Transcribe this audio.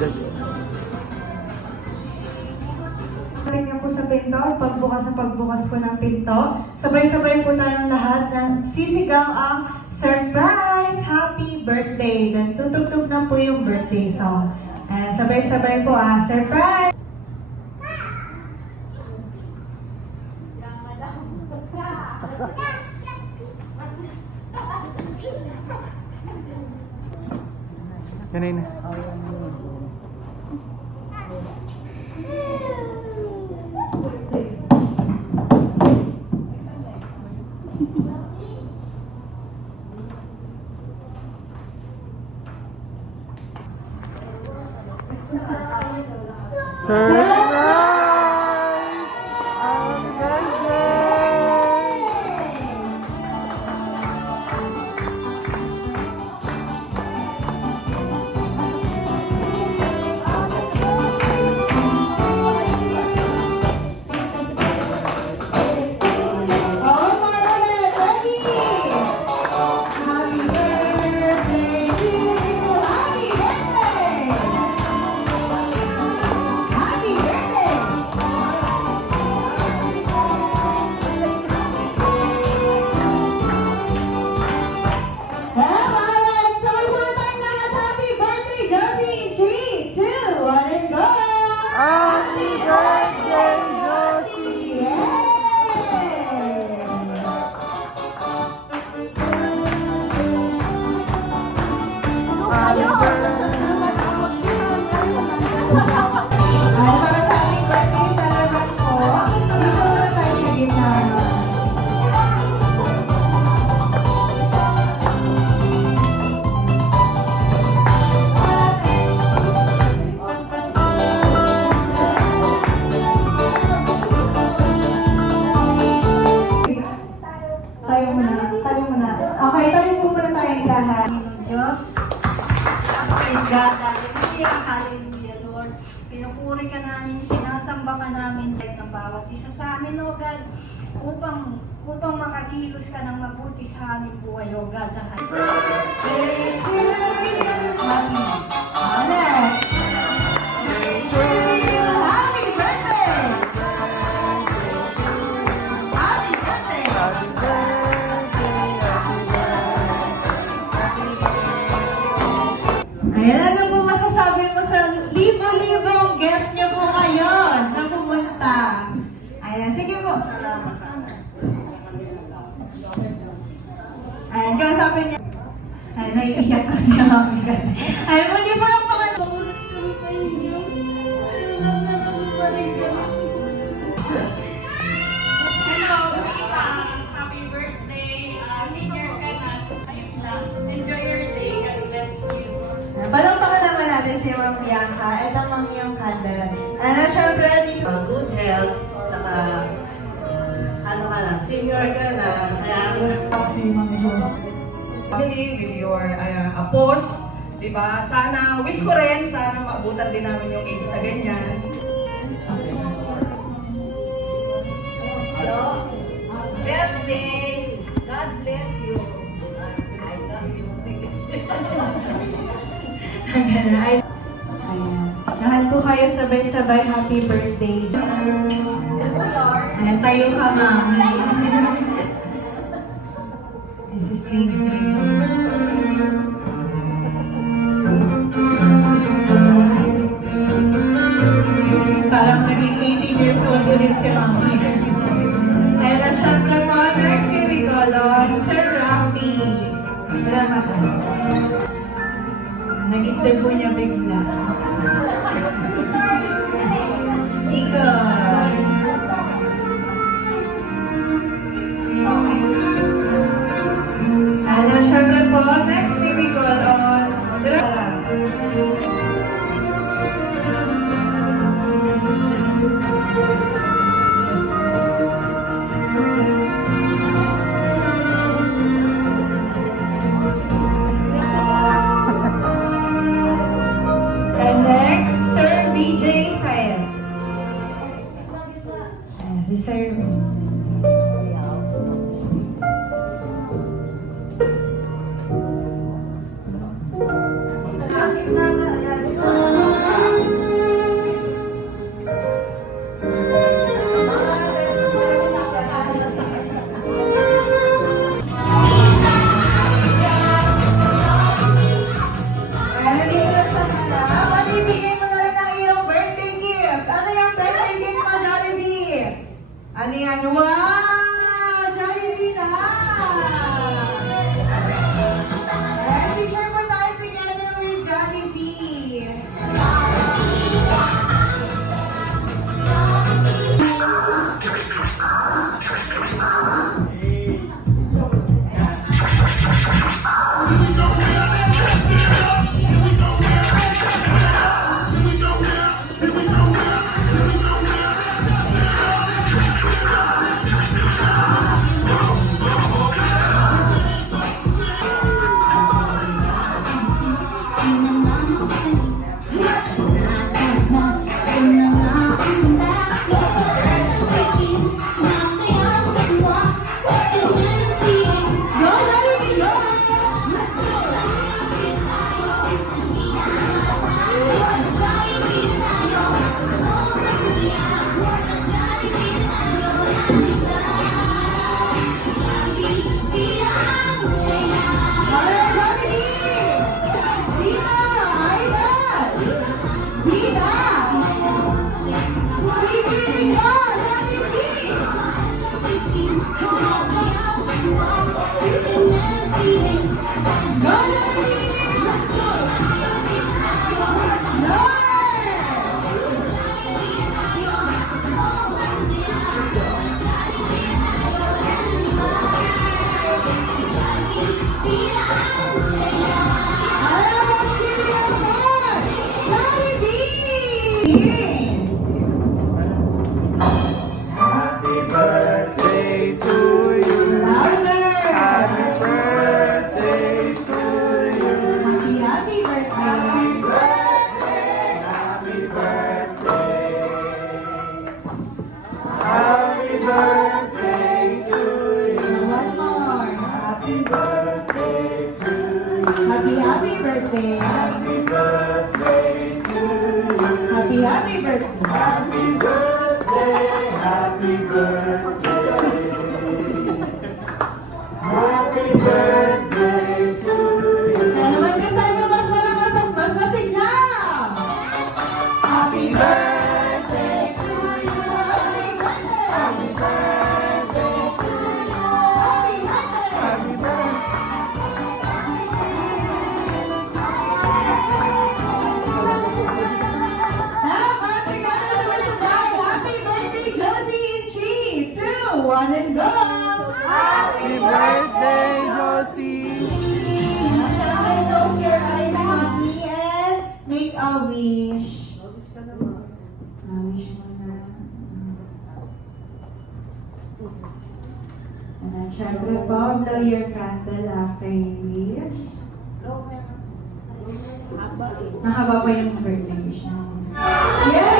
Niyo po sa pinto, pagbukas po ng pinto. Sabay-sabay po tayong lahat na sisigaw ang surprise! Happy birthday! Then tutugtog na po yung birthday song. And sabay-sabay po surprise! Kanina. Okay, tayo po muna tayong lahat. Diyos. Praise God. Hallelujah. Hallelujah, Lord. Pinupuri ka namin, sinasamba ka namin kahit ng bawat isa sa amin, O God, upang makakilos ka ng mabuti sa aming buhay, O God. Happy Ayan, ano po masasabi mo sa libo-libong guest niyo po ngayon na pumunta? Ayan, sige po. Ayan, kausapin niya. Ayan, naiiyak kasi ang mami kasi. Ayan, muli po lang mga namulat kami sa inyo. Alam na lang po pa rin yun. Hello, happy birthday. Senior ka na. Ayun lang. Enjoy your day. God bless you. Palakpakan naman natin si Ma'am Bianca. Ito Ma'am yung candle. Ano, syempre, dito. Good health, saka ano ka na, senior ka na, kaya with your apos, di ba? Sana, wish ko rin, sana maabutan din namin yung age na ganyan. Birthday. God bless you. I love you. Ayan. Lahat po kayo sabay-sabay happy birthday. Ayan, tayo ka, Ma'am. Parang naging 18 years old ulit si Mami. Ayan, at syempre po, next we call on Sir Rafi. Wala ka pa. Nag-intay po niya bigla. Ikaw. Ano, syempre po, next we call on and next, Sir BJ Sayed. Ayan, si Sir. Ano yan? Wow! Jollibee na! Alright, picture po tayo together with Jollibee. Go, Jollibee, go! Alright, Jollibee! Dina! Aida! Dina! Kikinig mo! Jollibee! Go, Happy birthday to you. Happy birthday to you. Happy birthday! Happy birthday. Happy birthday to you. One more. Happy birthday to you. Happy birthday. Happy birthday to you. Happy birthday. Happy birthday. Happy birthday. Happy birthday to you. Kaya naman kasama mas malakas at magpasigla. Happy birthday to you. Happy birthday to you. Happy birthday. Happy birthday. Have us together with the bride. Happy birthday, Josie, in 3, 2, 1, and go. Happy birthday, Josie. Close your eyes, mommy, and make a wish. Wish mo na. And then, syempre po, blow your candle after you wish. Nakaba pa yung birthday wish mo. Yes!